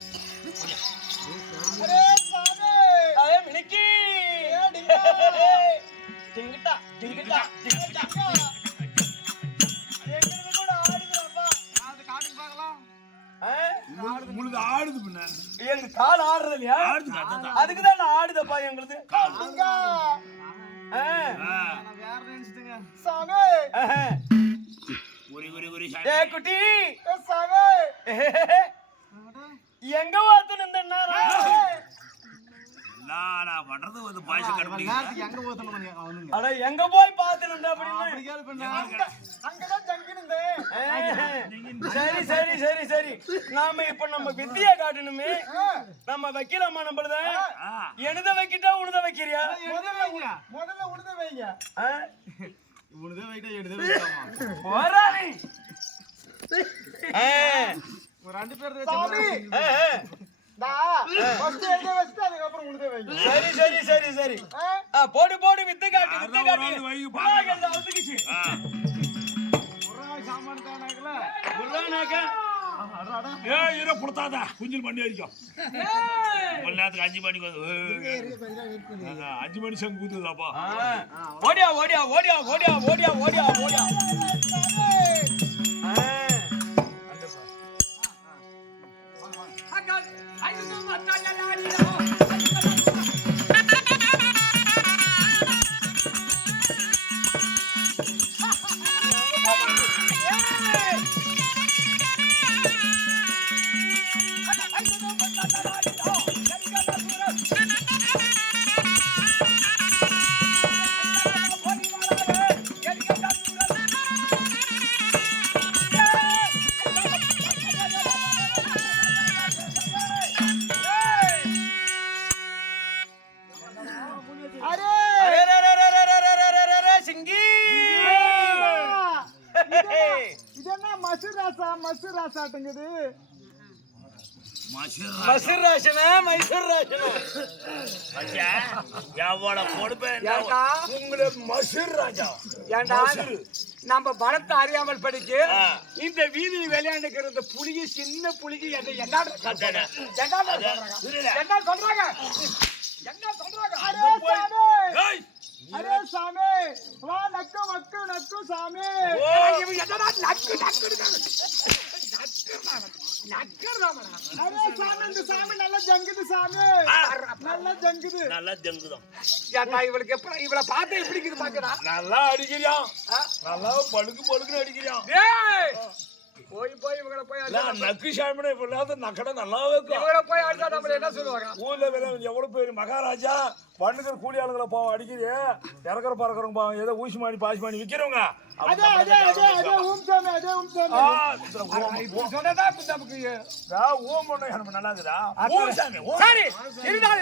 अरे साले अरे मिनकी टिंगटा टिंगटा टिंगटा எங்க கூட ஆடுதுப்பா அது காட்டு பார்க்கலாம் உங்களுக்கு ஆடுது பின்ன எங்க கால் ஆடுறது இல்லையா அதுக்கு தான் நான் ஆடுதப்பா எங்களுக்கு காட்டுங்க நான் வேற நினைச்சிட்டேங்க சாமி ஒரி ஒரி ஒரி ஏய் குட்டி சாமி எங்க வாத்துன இந்த நேரம் நான் பண்றது வந்து பாய்ஸ் கண்டுபிடிங்க எங்க ஓதணும் அவனுங்க அட எங்க போய் பாத்துனடா அப்படின்னு அப்படி கேள் பண்ண அங்கதான் ஜங்கினே சரி சரி சரி சரி நாம இப்ப நம்ம வித்தியா காட்டணுமே நம்ம வைக்கலாமா நம்மளத எனத வைக்கிட்டா உனத வைக்கிறியா முதல்ல உனத வைங்க உனத வைட்டா எடுத வைக்காமா போறானே ஒரு ரெண்டு பேர் சாமி ஃபர்ஸ்ட் எடுத்து வச்சிட்டு அதுக்கு அப்புறம் உனத வைங்க சரி சரி சரி சரி போடு போடு வித்து காட்டு பாருங்க அந்த அவுத்துக்கிச்சு ஒரு சாமான் தானக்கல குர்ரானாக்க ஏய் இர புடுதாதா குஞ்சில் பண்ணி அடிக்கும் ஒண்ணாத்துக்கு 5 மணிக்கு வந்து 5 மணி சங்கு கூத்துதாப்பா ஓடியா ஓடியா ஓடியா ஓடியா ஓடியா ஓடியா ஓடியா மசூர் ராசாட்டுங்குது மைசூர் ராசனா மைசூர் ராசனா அச்சா எவ்வளவு கொடுப்பேன் உங்களை மசூர் ராஜா ஏண்டா நம்ம பலத்தை அறியாமல் படிச்சு இந்த வீதியில் விளையாண்டுக்கிற புலிகி சின்ன புலிகி என்ன சொல்றாங்க அரே சாமி வா நக்கு மக்கு நக்கு சாமி அரே சாமி இந்த சாமி நல்லா ஜங்குது சாமி நல்லா ஜங்குதான் ஏண்டா இவளுக்கு எப்ப இவளை பார்த்து எப்படி இருக்குது பாக்குறா நல்லா அடிக்கிறியான் நல்லா பழுக்குன்னு அடிக்கிறியான் போய் போய் இவங்கள போய் நக்கு சாமினா இப்ப இல்லாத நக்கடை நல்லாவே இவங்கள போய் அடிச்சா நம்ம என்ன சொல்லுவாங்க ஊர்ல எவ்வளவு பேர் மகாராஜா பண்ணுக்கிற கூலி ஆளுங்களை பாவம் அடிக்குது இறக்குற பறக்கிறவங்க பாவம் ஏதோ ஊசி மாடி பாசி மாடி விக்கிறவங்க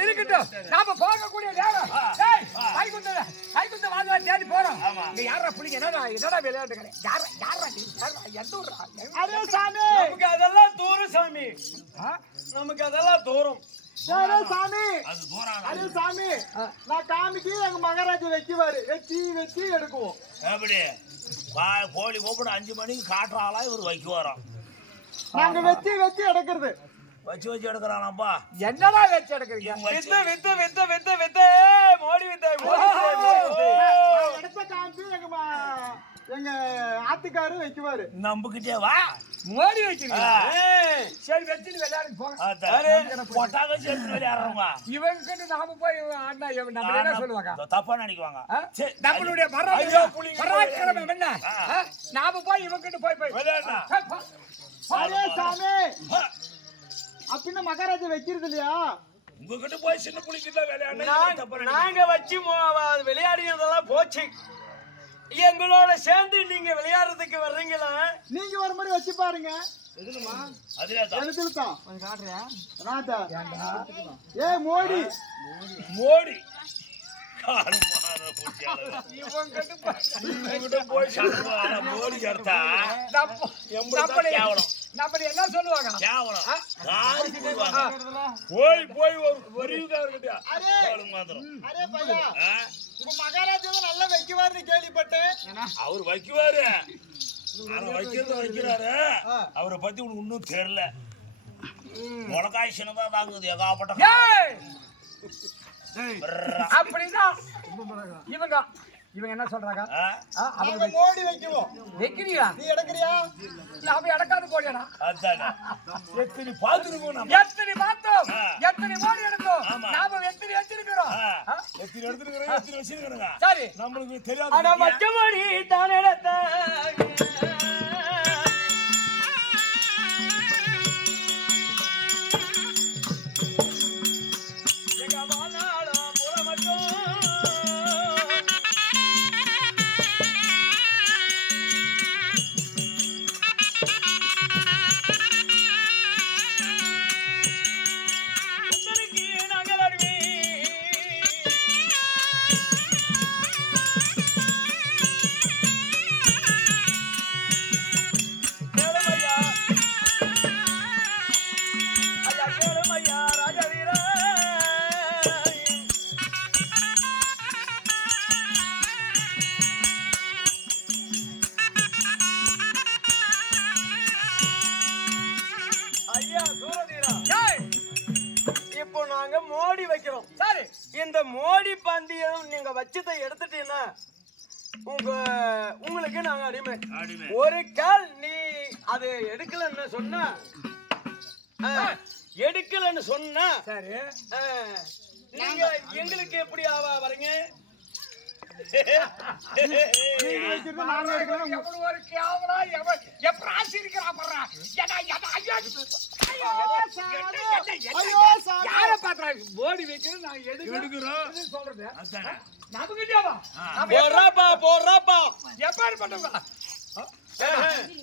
இருக்கட்டும் நாம போகக்கூடிய நேரம் கைகுந்த வாங்க தேடி போறோம் யாரா பிடிங்க என்னடா விளையாட்டுங்க நமக்கு அதெல்லாம் தூரம் சாமி நமக்கு அதெல்லாம் தூரம் சாமி அது சாமி நான் காமிக்கு எங்க மகாராஜா வைக்குவாரு வச்சு எடுக்குவோம் எப்படி கோழி கூப்பிட 5 மணிக்கு காட்டுறாளா இவர் வைக்க வரோம் நாங்க வச்சு எடுக்கிறது வச்சு எடுக்கிறானாப்பா என்னடா வச்சு எடுக்கிறீங்க வித்து மோடி வித்து எடுத்த காமிச்சு எங்க ஆத்துக்காரு வைக்குவாரு நம்பிக்கிட்டே வா மோடி வைக்கிறீங்க சரி வச்சுட்டு விளையாடுங்க போங்க பொட்டாக சேர்த்து விளையாடுறவங்க இவங்க கிட்ட நாம போய் ஆடினா நம்ம என்ன சொல்லுவாங்க தப்பா நினைக்குவாங்க நம்மளுடைய பராக்கிரமம் என்ன நாம போய் இவங்க கிட்ட போய் விளையாடா சாமி அப்படின்னா மகாராஜா வைக்கிறது இல்லையா உங்ககிட்ட போய் சின்ன புள்ளிக்கிட்ட விளையாடு நாங்க வச்சு விளையாடினதெல்லாம் போச்சு எங்களோட சேர்ந்து நீங்க விளையாடுறதுக்கு வர்றீங்களா நீங்க ஒரு மாதிரி வச்சு பாருங்க மோடி மோடி நம்ம என்ன சொல்லுவாங்க போய் ஒரு மகாராஜா நல்லா வைக்குவாருன்னு கேள்விப்பட்டேன் அவர் வைக்குவாரு ஆனா வைக்கிறாரு அவரை பத்தி உனக்கு இன்னும் தெரியல முளக்காய் சின்னதா தாங்குது ஏகாப்பட்ட ஏய் அப்படின்னா இவங்க என்ன சொல்றாங்க? அவங்க மோடி வைக்குவோம். வைக்கிறீங்களா? நீ எடுக்கறியா? நாம எடுக்காத போடியாடா. அதானே. எத்தனை பாத்துறோம் நாம. எத்தனை பார்த்தோம்? எத்தனை மோடி எடுத்தோம்? நாம எத்தனை வச்சிருக்கோம்? எத்தனை எடுத்துக்கறோம்? எத்தனை வச்சிருக்கறோங்க? சரி. நமக்கு தெரியாது. அட மச்ச மோடி தான் எடுத்த மோடி வைக்கிறோம். சரி, இந்த மோடி பந்தயம் நீங்க வச்சதை எடுத்துட்டீங்கன்னா உங்களுக்கு நாங்க அடிமை. ஒரு கால் நீ அது எடுக்கலன்னு சொன்னா சரி, நீங்க எங்களுக்கு எப்படி வரீங்க?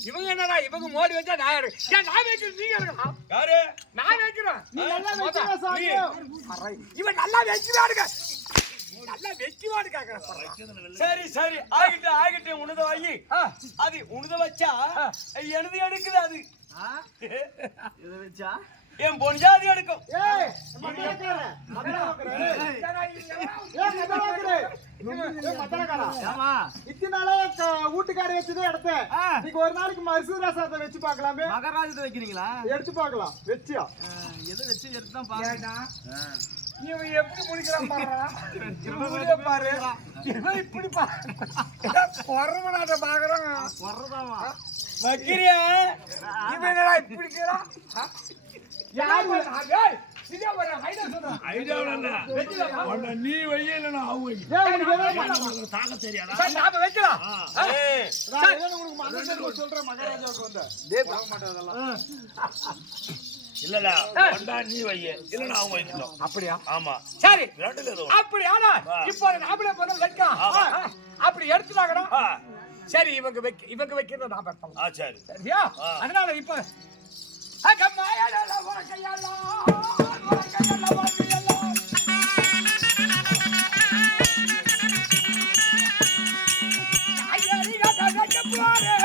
இவங்க என்னடா இவங்க மோடி வச்சா நான் வைக்கிறேன். நீங்க இருக்கலாம். யாரு? நான் வைக்கிறேன். இவன் நல்லா வச்சுவாடுங்க. நல்லா வெச்சுவாடு கேக்குறேன். சரி சரி, ஆகிட்டு உனத வாங்கி அது உனத வச்சா எழுதி எடுக்குது. அது இத வச்சா என் பொஞ்சாதி எடுக்கும். வீட்டுக்கார வச்சுதான் எடுத்தேன். நீங்க ஒரு நாளைக்கு மசூராசாத்தை வச்சு பாக்கலாமே. மகராஜத்தை வைக்கிறீங்களா? எடுத்து பாக்கலாம். வச்சியா எதை வச்சு எடுத்துதான் பாருங்க. இவன் எப்படி முடிக்கிறான் பாரு. இவன் இப்படி பாருனாட்ட பாக்குறான். வைக்கிறியா? இவன் என்னடா இப்படி நீ வையலன்னா அவங்க தாக்க தெரியாதா? சொல்ற மகாராஜாவுக்கு வந்து இல்லல நீ வைய இல்லன்னா அவங்க வைக்கணும். அப்படியா? ஆமா. சரி, அப்படி ஆனா இப்போ நாமளே போறோம் வைக்கலாம். அப்படி எடுத்துட்டாங்கடா. சரி, இவங்க வைக்கிறத நான் பார்த்தோம். சரி சரியா? அதனால இப்போ அகமாயல வாக்கையலா ஐயரி கட்ட போறே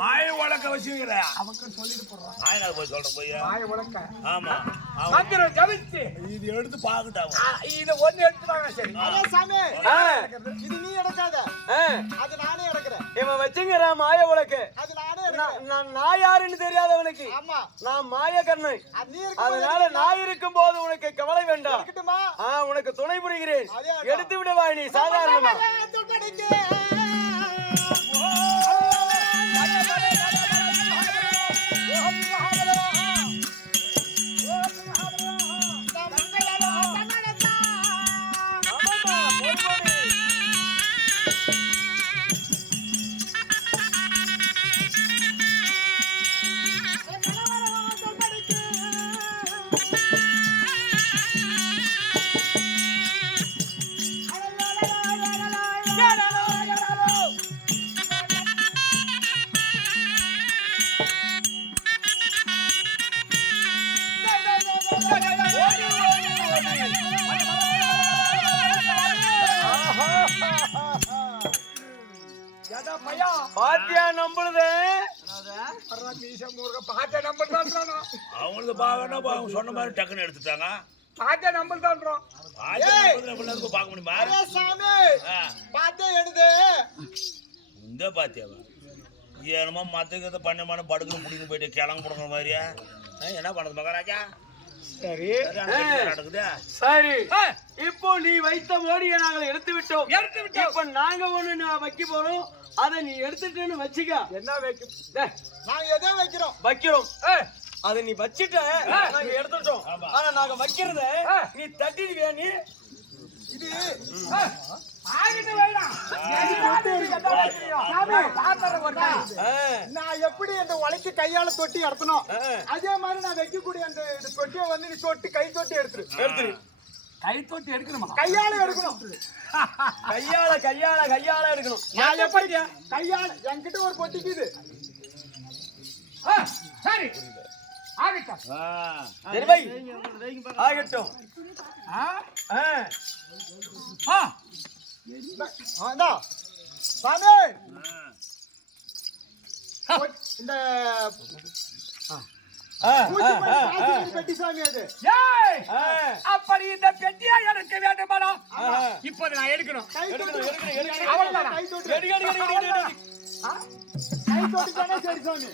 மாய வழக்க வச்சுக்கிறேன். போய் சொல்ற போய் ஆமா மந்திரம் ஜபிச்சு இது எடுத்து பாக்கட்டாங்க. இது ஒண்ணு எடுத்துறாங்க. சரி சாமி, இது நீ எடுக்காத, அது நானே எடுக்கிறேன். இவன் வச்சுங்கிற மாய உலக்கு அது நானே நான் யாருன்னு தெரியாதவனுக்கு. ஆமா, நான் மாய கண்ணு. அதனால நான் இருக்கும் போது உனக்கு கவலை வேண்டாம். உனக்கு துணை புரிகிறேன். எடுத்து விடுவாய் நீ சாதாரணமா. பாத்தியா நம்புறது பாத்த நம்பர் தான் அவங்களுக்கு பாக்கணும் அவங்க சொன்ன மாதிரி டக்குன்னு எடுத்துட்டாங்க. பாத்த நம்பர் தான் பார்க்க முடியுமா? சாமி பாத்தே எடுது இந்த பாத்தியாவா என்னமோ மத்த பண்ணமான படுக்கணும் பிடிக்க போயிட்டு கிளங்க போடுற மாதிரியா? என்ன பண்ணது மகாராஜா? சரி நடக்குது. சரி இப்போ நீ வைத்த மோடியை நாங்கள் எடுத்து விட்டோம். இப்ப நாங்க ஒண்ணு வைக்க போறோம். அதை நீ எடுத்துட்டேன்னு வச்சுக்க. என்ன வைக்க நாங்க எதோ வைக்கிறோம். அதை நீ வச்சுட்ட நாங்க எடுத்துட்டோம். ஆனா நாங்க வைக்கிறத நீ தட்டிடுவியா? நீ இது நான் எப்படி அந்த உலைக்கு கையால தொட்டி எடுத்தனும் அதே மாதிரி நான் வைக்கக்கூடிய அந்த தொட்டியை வந்து நீ தொட்டி கை தொட்டி எடுத்துரு. கை தொட்டி எடுக்கணுமா? கையால எடுக்கணும். கையால எடுக்கணும். நான் எப்படி கையால என்கிட்ட ஒரு கொட்டிக்குது. சரி ஆகட்டும். ஆகட்டும். சாமி இந்த பெட்டி சாமி அது அப்படி இந்த பெட்டியா எனக்கு வேண்டுமாடா? இப்போது நான் எடுக்கணும். கை தொட்டி தானே? சரி சாமி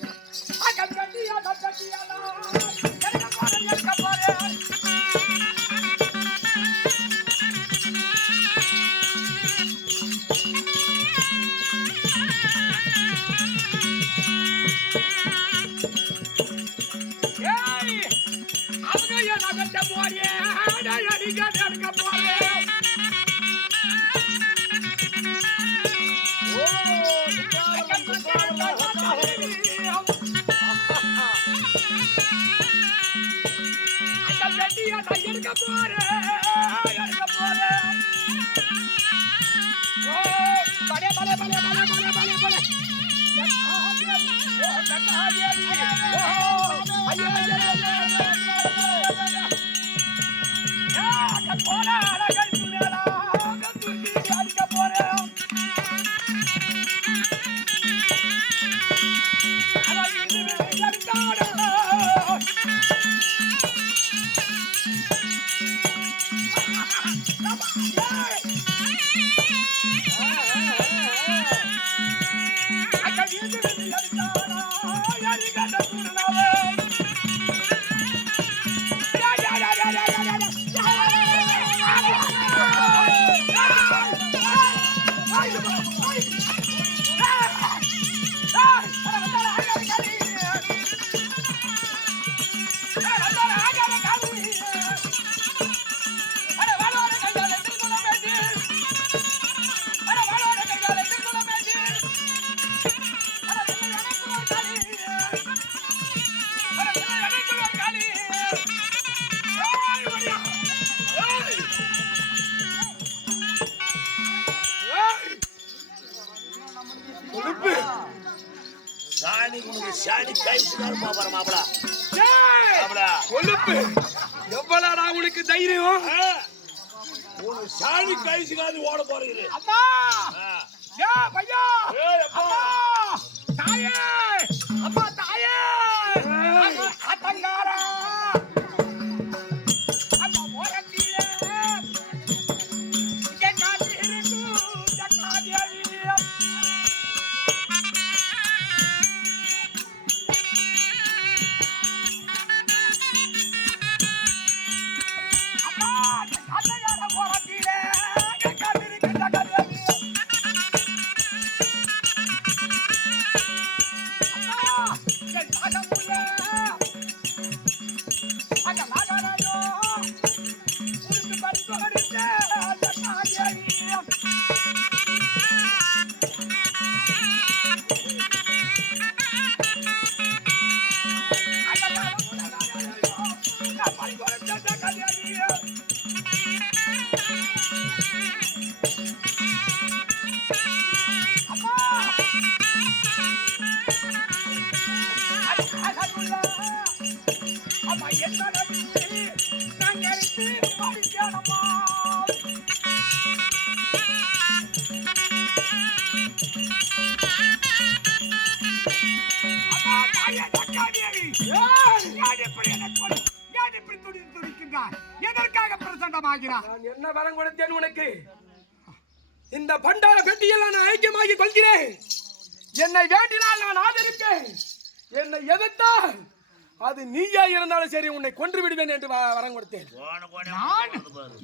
எவ்வளவுடா உனக்கு தைரியம்? சாணி கைசுக்காது ஓட போறீங்க. அம்மா பையா தாயே அம்மா தாயே அத்தங்காரா அம்மா போரட்டியே இங்கே காட்டி இருக்கு ஜக்காதியடி அம்மா அத்தங்காரா போரட்டியே காட்டி இருக்கு ஜக்காதியடி கொடுத்தார் எதற்காக பிரசண்டமாகிறார் நான் என்ன வரம் கொடுத்தேன் உனக்கு இந்த பண்டார பெட்டியில் நான் ஐக்கியமாகி கொள்கிறேன் என்னை வேண்டினால் நான் ஆதரிப்பேன் என்னை எதிர்த்தால் அது நீயா இருந்தாலும் சரி உன்னை கொன்று விடுவேன் என்று வரம் கொடுத்தேன்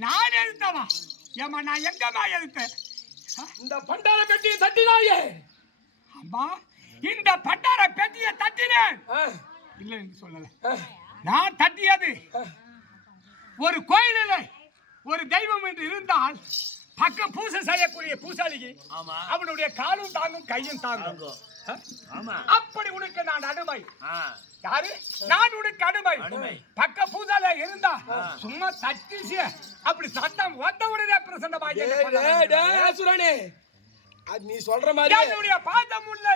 நான் எழுத்தவா ஏமா நான் எங்கம்மா எழுத்தேன் இந்த பண்டார பெட்டியை தட்டினாயே அம்மா இந்த பண்டார பெட்டியை தட்டினேன் இல்லை என்று சொல்லல நான் தட்டியது ஒரு கோயிலில் ஒரு தெய்வம் என்று இருந்தால் பக்கம் பூசை செய்யக்கூடிய பூசாரிக்கு அவனுடைய காலும் தாங்கும் கையும் தாங்கும் அப்படி உனக்கு நான் அடிமை யாரு நான் உனக்கு அடிமை பக்க பூசால இருந்தா சும்மா தட்டிச்சு அப்படி சட்டம் வந்த உடனே பிரசண்டமாகி அது நீ சொல்ற மாதிரி என்னுடைய பாதம் இல்லை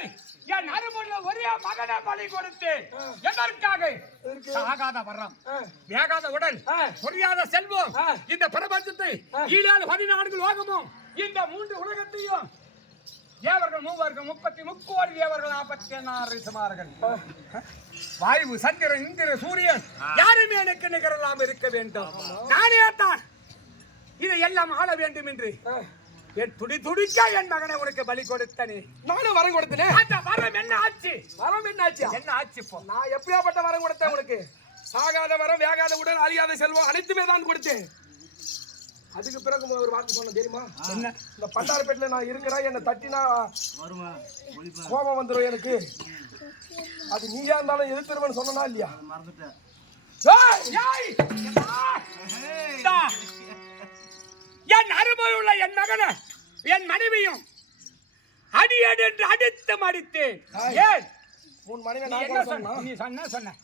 என் அருமுள்ள ஒரே மகனை பலி கொடுத்து எதற்காக சாகாத வரம் வேகாத உடல் புரியாத செல்வம் இந்த பிரபஞ்சத்தை ஈழால் 14 லோகமும் இந்த 3 உலகத்தையும் தேவர்கள் 33 கோடி தேவர்கள் 46 சுமார்கள் வாயு சந்திரன் இந்திர சூரியன் யாருமே எனக்கு நிகரலாம் இருக்க வேண்டும் நானே தான் இதை எல்லாம் ஆள வேண்டும் என்று என் துடிக்க என் மகனை உனக்கு பலி கொடுத்தனே நானும் வரம் கொடுத்தனே அந்த வரம் என்ன ஆச்சு என்ன ஆச்சு இப்போ நான் எப்படியாப்பட்ட வரம் கொடுத்தேன் உனக்கு சாகாத வரம் வேகாத உடல் அழியாத செல்வம் அனைத்துமே தான் கொடுத்தேன் அதுக்கு பிறகு ஒரு வார்த்தை சொன்ன தெரியுமா என்ன இந்த பண்டாரப்பேட்டில நான் இருக்கிறேன் என்ன தட்டினா கோபம் வந்துடும் எனக்கு அது நீயா இருந்தாலும் எதிர்த்துருவன்னு சொன்னா இல்லையா என் அருமையுள்ள என் மகனை என் மனைவியும் அடி என்று அடித்து மடித்தேன் ஏன் உன் மனைவி நீ சொன்ன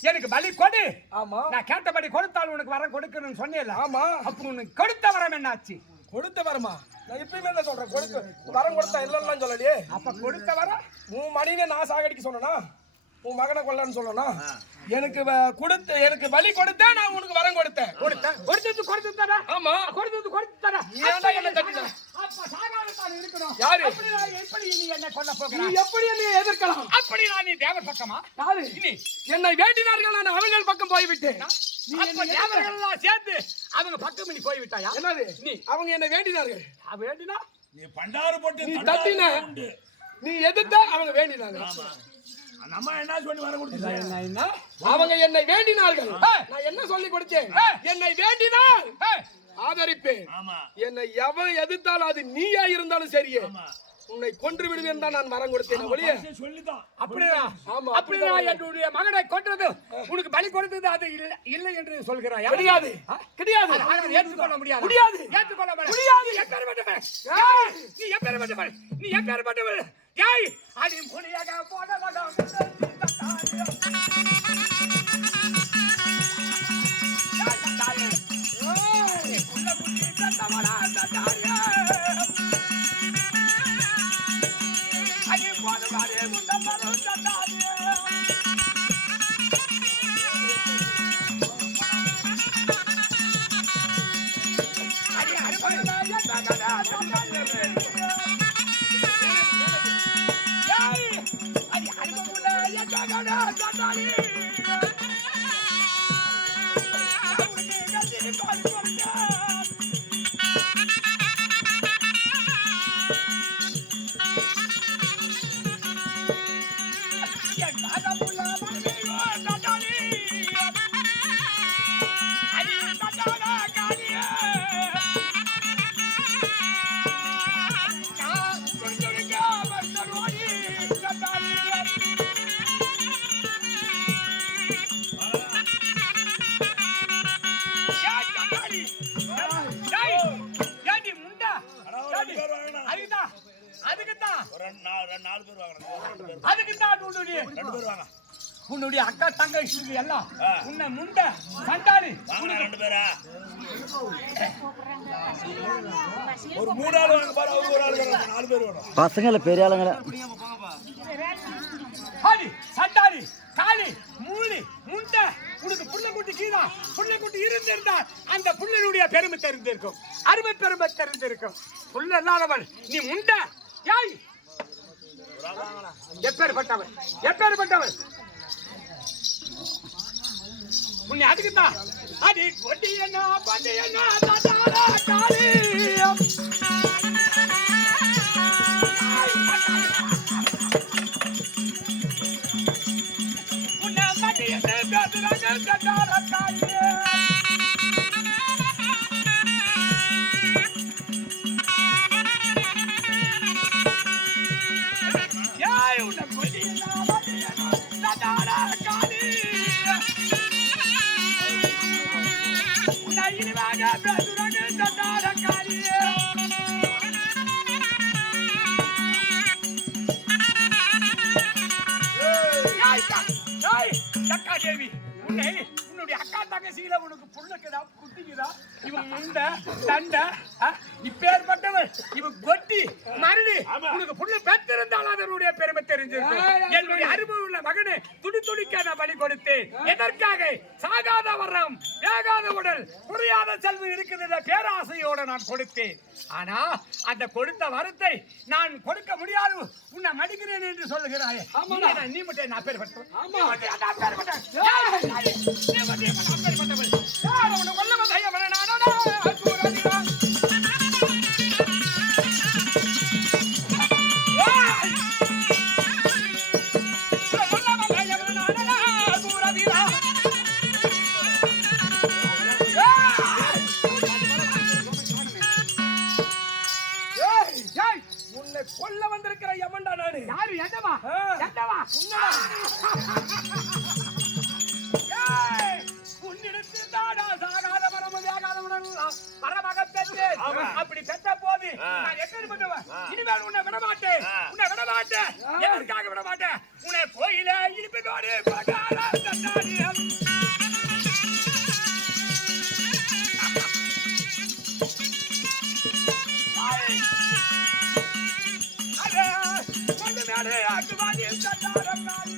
எனக்கு பலி கொடு ஆமா நான் கேட்டபடி கொடுத்தால் உனக்கு வரம் கொடுக்கணும்னு சொன்னேன் ஆமா அப்ப உனக்கு கொடுத்த வரம் என்னாச்சு கொடுத்த வரமா நான் எப்பயுமே தான் சொல்றேன் வரம் கொடுத்தா இல்லைன்னு சொல்லலையே அப்ப கொடுத்த வரம் உன் மனைவியை நான் சாகடிக்க சொன்னா உன் மகனை கொல்லன்னு சொல்லணும் எனக்கு எனக்கு பலி கொடுத்தா நான் உனக்கு வரம் கொடுத்தேன் கொடுத்ததா ஆமா கொடுத்ததா ஏன்டா என்ன தட்டின அப்ப சாகாததான் இருக்கணும் யாரு அப்படி நான் எப்படி நீ என்ன கொல்ல நீ போகிறாய் எப்படி என்னை எதிர்க்கலாம் அப்படி நான் நீ தேவர் பக்கமா யாரு நீ என்னை வேண்டினார்கள் நான் அவர்கள் பக்கம் போய்விட்டேன் அப்ப தேவர்கள் எல்லாம் சேர்ந்து அவங்க பக்கம் நீ போய் விட்டாயா என்னது நீ அவங்க என்னை வேண்டினார்கள் வேண்டினா நீ பண்டாறு போட்டு நீ தட்டின நீ எதிர்த்தா அவங்க வேண்டினாங்க நம்ம என்ன சொல்லி வர கொடுத்தீங்க அவங்க என்னை வேண்டினார்கள் நான் என்ன சொல்லி கொடுத்தேன் என்னை வேண்டினால் ஆதரிப்பேன் என்னை எவன் எதிர்த்தாலும் அது நீயா இருந்தாலும் சரியே உன்னை கொன்று விடுவேன் தான் நான் வரம் கொடுத்தேன் ஒளியே சொல்லிதான் அப்படியா என்னுடைய மகனை கொன்றது உனக்கு பலி கொடுத்தது அது இல்லை என்று சொல்கிறாய் கிடையாது ஏற்றுக்கொள்ள முடியாது ஏற்றுக்கொள்ள முடியாது நீ எப்பேற்பட்டவன் ஏய் அடி புலியாக போடலாம் உன்னுடைய அக்கா தங்கச்சி எல்லாம் உன்னை முண்ட சண்டாளி 2 பேரா ஒரு 3 ஆள் வாங்க பாரு அவங்க ஒரு ஆள் 4 பேர் வரும் பசங்கள பெரிய ஆளுங்கள ஹாடி சண்டாளி காளி மூலி முண்ட உனக்கு புள்ளக்குட்டி கீதா புள்ளக்குட்டி இருந்திருந்தா அந்த புள்ளனுடைய பெருமை தெரிந்திருக்கும் அருமை பெருமை தெரிந்திருக்கும் புள்ள இல்லாதவள் நீ முண்ட யாய் எப்பேற்பட்டவள் உன்னை அதுக்குத்தான் அடி கொடியனா பண்டியனா தட்டாடா காளி உன்னை மடியனே கதுரங்க தட்டாடா காளி ஏய் உன்னை கொடியனா பண்டியனா தட்டாடா காளி உன்னை இனிவாக கதுரங்க தட்டாடா காளி அக்கா தேவி உன்னுடைய அக்கா தங்கச்சியில உனக்கு புள்ளக்குதா குட்டிக்குதா இவன் முண்டை தண்டை இப்பேற்பட்டவள் இவன் கொட்டி மறுடி உனக்கு புள்ள பெற்றிருந்தால் அதனுடைய பெருமை தெரிஞ்சிருக்கும் என்னுடைய அனுபவம் உள்ள மகனை துடி துடிக்க நான் பலி கொடுத்தேன் எதற்காக சாகாத வர்றம் வேகாத உடல் புரியாத செல்வம் இருக்கிற பேராசையோட நான் கொடுத்தேன் ஆனா அந்த கொடுத்த வரத்தை நான் கொடுக்க முடியாது உன்னை மடிக்கிறேன் என்று சொல்லுகிறாயே நீ மட்டும் நான் பேர்பட்டவன் கொல்ல வந்திருக்கிற யமன்டா நானு யாரு எண்டவா எண்டவா உன்னிடத்து தாடா சாகாத மரம் வேகாத உணர்லாம் மரமாக பெற்றேன் அப்படி பெற்ற போது நான் எப்பேற்பட்டவன் இனிமேல் உன்னை விட மாட்டேன் உன்னை விட மாட்டேன் எதற்காக விட மாட்டேன் உன்னை கோயில இனிப்பதோடு பகாரா தட்டாடி ஆட்டுவாடி தட்டாரக்காரி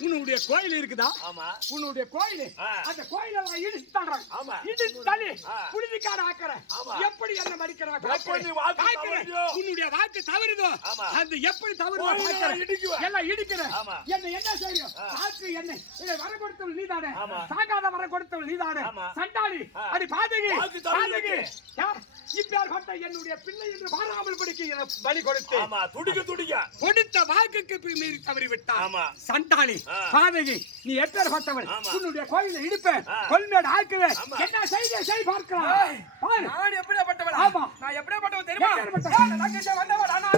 உன்னுடைய கோயில் இருக்குதா உன்னுடைய கோயில் அந்த கோயில இடிச்சு தள்ளுறேன் இடிச்சு தள்ளி புழுதிக்கார ஆக்குறேன் எப்படி என்ன மடிக்கிறேன் உன்னுடைய வாக்கு தவறுதோ அது எப்படி தவறு எல்லாம் இடிக்கிறேன் என்ன என்ன செய்யும் வாக்கு என்ன வர கொடுத்தவள் நீதானே சாகாத வர கொடுத்தவள் நீதானே சண்டாளி அது பாதகி பாதகி இப்பேற்பட்ட என்னுடைய பிள்ளை என்று பாராமல் படிக்க பலி கொடுத்தேன் துடிக்க துடிக்க கொடுத்த வாக்குக்கு மீறி தவறிவிட்டான் சண்டாளி பாதகி நீ எப்பேற்பட்டவள் உன்னுடைய கோயிலை இடிப்பேன் கொல்மேடு ஆக்குவேன் என்ன செய்ய பார்க்கலாம் நான் எப்படிப்பட்டவள் ஆமா நான் எப்படிப்பட்டவள் தெரியுமா தங்கச்சி வந்தவள் அண்ணா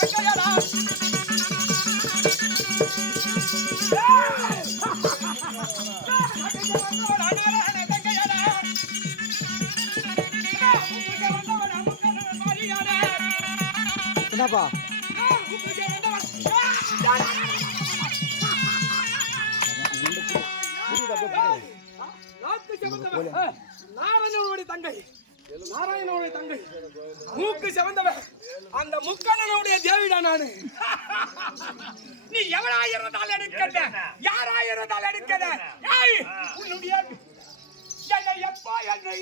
தங்கையாடா என்னப்பா நாராயணனுடைய தங்கை நாராயணனுடைய தங்கை மூக்கு செவந்தவன் அந்த முக்கண்ணனுடைய தேவிடா நானு நீ எவனாயிருந்தால் எடுக்கல யாராயிருந்தால் எடுக்கல உன்னுடைய என்னை எப்போ என்னை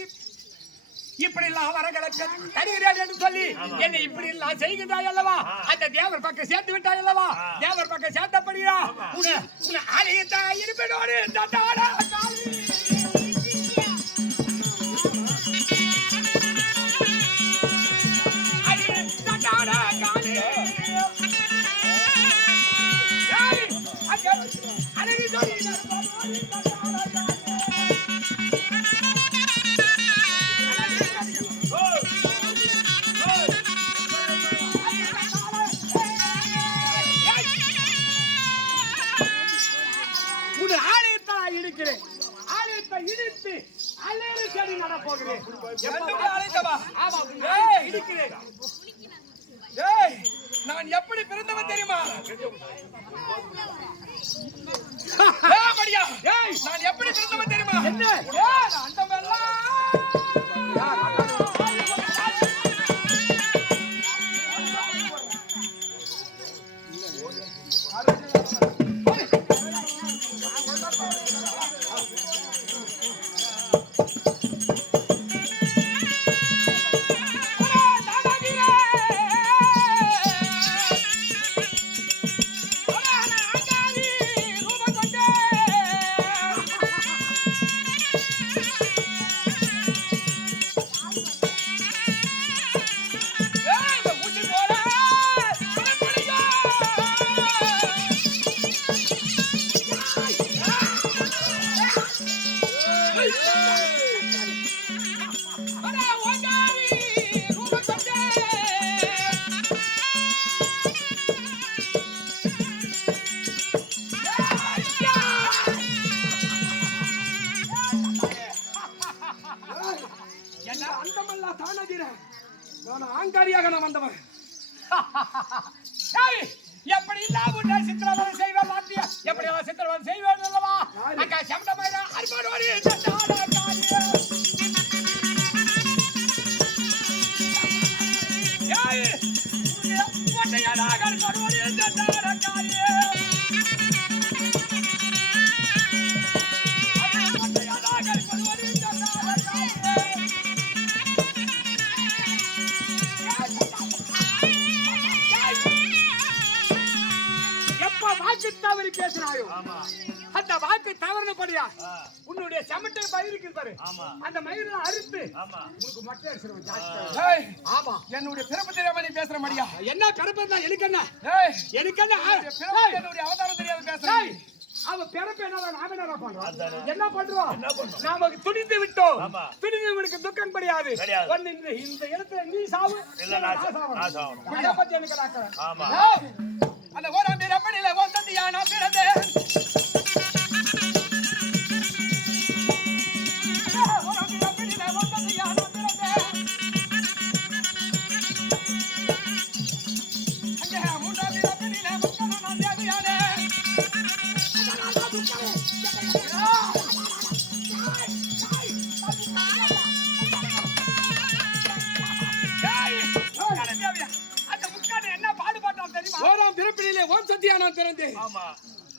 இப்படி எல்லாம் வரகளை தருகிறேன் என்று சொல்லி என்னை இப்படி எல்லாம் செய்கின்றாய் அல்லவா அந்த தேவர் பக்கம் சேர்த்து விட்டாய் அல்லவா தேவர் பக்கம் சேர்த்தப்படுகிறா உன்னை ஆலயத்தை இருப்பதோடு தட்டாடா காளி தட்டாடா காளி அழகு சொல்லி ஆலயத்தை இடித்து அலேறு செடி நட போகிறேன் நான் எப்படி பிறந்தவன் தெரியுமா நான் எப்படி பிறந்தவன் தெரியுமா என்ன அண்டமெல்லாம் நான் ஆங்காரியாக நான் வந்தவன். ஏய், எப்படி இல்லாம உன்னை சித்திரவதை செய்வேன் மாத்தியா? எப்படி அவன் சித்திரவதை செய்வேன் அல்லவா? அக்கா சமட்ட மயிரா அர்ப்பண வழி தவறி பேசினாயோ அந்த வாக்கு தவறுபடியா உன்னுடைய சமட்டை மயிருக்கு பாரு அந்த மயிரை அறுத்து உனக்கு மட்டை அடிச்சிருவேன். ஆமா, என்னுடைய பிறப்பு தெரியாம நீ பேசுற மாதிரியா? என்ன பிறப்பு தான் எனக்கு என்ன? எனக்கு என்ன என்னுடைய அவதாரம் தெரியாம பேசுறேன். அவ பிறப்பு என்ன நாம என்ன பண்றோம்? என்ன பண்றோம்? நாம துணிந்து விட்டோம். துணிந்தவனுக்கு துக்கம் கிடையாது. இந்த இடத்துல நீ சாவு இல்ல நான் சாவணும். அத பத்தி எனக்கு டாக்டர். ஆமா, அந்த ஓரம் பிறப்பிலே வந்ததியா நான் பிறந்தேன். ஓரம் பிறப்பிலே வந்ததியா நான் பிறந்தேன். அங்கே மூன்றாம் பிறப்பிலே முக்கன நான் தேவியானே. ஓராம் பிறப்பிலே ஓம் சத்தியானா பிறந்தேன். ஆமா,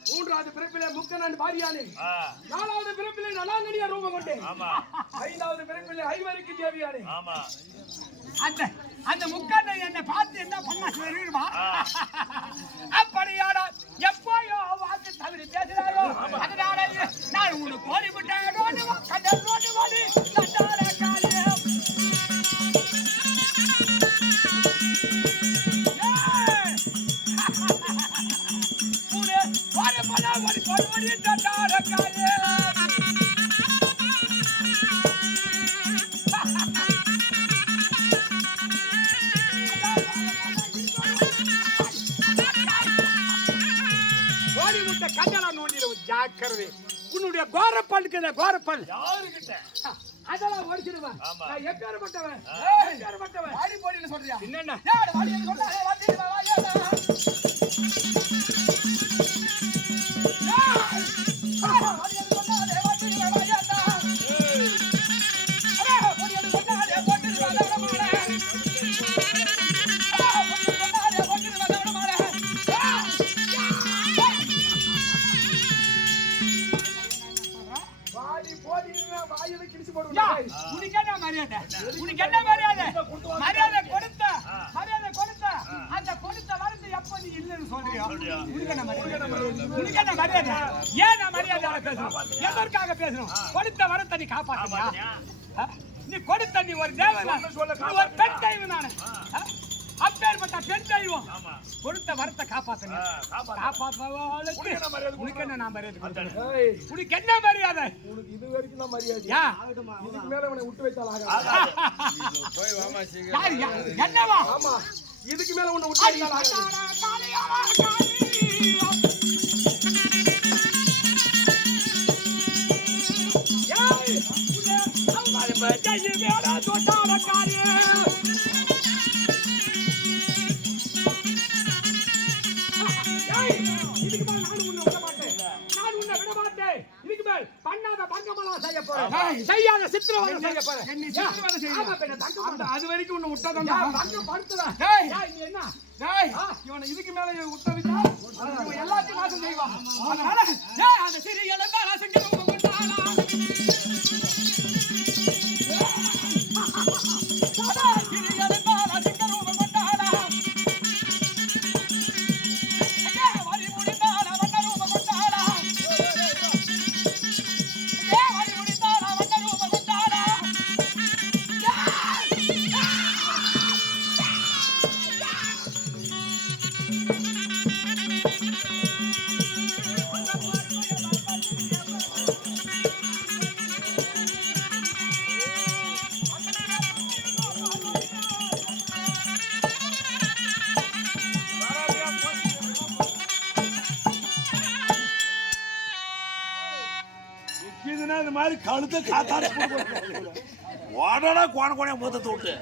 மூன்றாவது பிறப்பிலே முக்கனன் பாரியானே. நாலாவது பிறப்பிலே நலாங்கனியா ரூபம் கொண்டேன். ஆமா, ஐந்தாவது பிறப்பிலே ஐவருக்கு தேவியானே. ஆமா, அந்த முக்கண்ணன் என்னை பார்த்து என்ன பண்ணா தெரியுமா? அப்படியாடா எப்போயோ வாக்கு தவறி பேசுறாரோ அதனால நான் உனக்கு கோழி விட்டேன். கடல் ரோடு வாடி கண்டார காலே ஜாக்கிரதை. உன்னுடைய கோரப்பல்லுக்கு கோரப்பல் யாருக்கிட்ட அதெல்லாம் ஓடிச்சிடுவேன். எப்பேற்பட்டவன் எப்பேற்பட்டவன் வாடி போடின்னு சொல்றியா? என்னென்ன உனக்கு என்ன மரியாதை? மரியாதை கொடுத்த அந்த கொடுத்த வரது எப்ப நீ இல்லைன்னு சொல்றியோ உனக்கு என்ன மரியாதை? ஏன் நான் மரியாதை பேசணும்? எதற்காக பேசணும்? கொடுத்த வரத்தை நீ காப்பாற்றியா? நீ கொடுத்த நீ ஒரு தேவன், ஒரு பெண் தெய்வம். நானு அப்பேற்பட்ட பெண் தெய்வம் கொடுத்த வரத்தை காப்பாத்தணும். உனக்கு என்ன நான் மரியாதை? உனக்கு என்ன மரியாதை? உனக்கு இது வரைக்கும் தான் மரியாதை. இதுக்கு மேல உன்னை விட்டு வைத்தால் என்னவா? ஆமா, இதுக்கு மேல உன்னை விட்டு வைத்தால் செய்யாத சித்திரவதை செய்ய போறேன். அது வரைக்கும் உன்னை விட்டாதான் என்ன இவனை இதுக்கு மேல உத்தவிச்சா எல்லாத்தையும் நாசம் செய்வான். அதனால அந்த சிறிய இந்த மாதிரி கழுத்தை காத்தாட ஓடனா கோண கோணையா மூத்தத்தை விட்டு